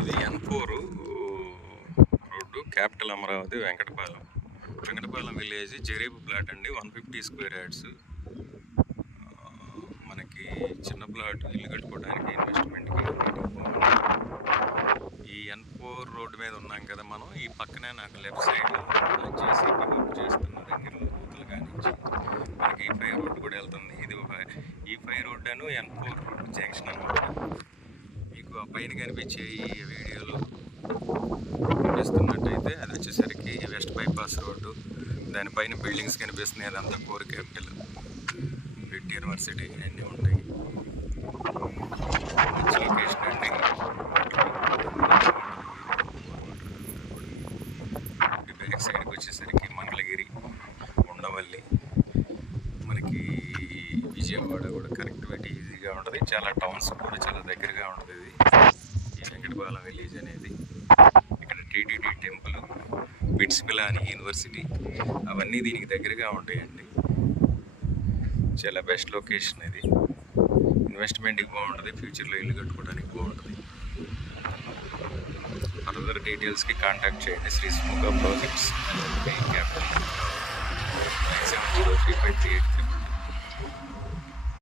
ఇది N4 road, capital Amaravati, Venkatapalem village, జరీబు plot అండి. 150 స్క్వేర్ యార్డ్స్. మనకి చిన్న ప్లాట్, ఇల్లు కట్టుకోవడానికి, ఇన్వెస్ట్మెంట్కి ఈ N4 రోడ్డు మీద ఉన్నాం కదా మనం. ఈ పక్కనే నాకు లెఫ్ట్ సైడ్ జేసీబీ వర్క్ చేస్తున్న దగ్గరలో నూతులు కానించి మనకి E5 రోడ్డు కూడా వెళ్తుంది. ఇది ఒక E5 రోడ్డు అను N4 రోడ్డు జంక్షన్ అనమాట. మీకు ఆ పైన కనిపించే ఈ వీడియోలో కనిపిస్తున్నట్టయితే అది వచ్చేసరికి వెస్ట్ బైపాస్ రోడ్డు. దానిపైన బిల్డింగ్స్ కనిపిస్తున్నాయి. అదంతా కోర్ క్యాపిటల్, బిట్ యూనివర్సిటీ అన్నీ ఉంటాయి. మంచి లొకేషన్ అండి. బ్యాక్ సైడ్కి వచ్చేసరికి మంగళగిరి, ఉండవల్లి, మనకి విజయవాడ కూడా కనెక్టివిటీ ఈజీగా ఉంటుంది. చాలా టౌన్స్ కూడా చాలా దగ్గరగా ఉంటుంది ఈ వెంకటపాలెం విలేజ్ అనేది. ఇక్కడ TTD temple, bits Pilani university అవన్నీ దీనికి దగ్గరగా ఉంటాయండి. చాలా బెస్ట్ లొకేషన్ ఇది. ఇన్వెస్ట్మెంట్కి బాగుంటుంది, ఫ్యూచర్లో ఇల్లు కట్టుకోవడానికి బాగుంటుంది. ఫర్దర్ డీటెయిల్స్కి కాంటాక్ట్ చేయండి. Shri Sumukha projects, capital 97035383.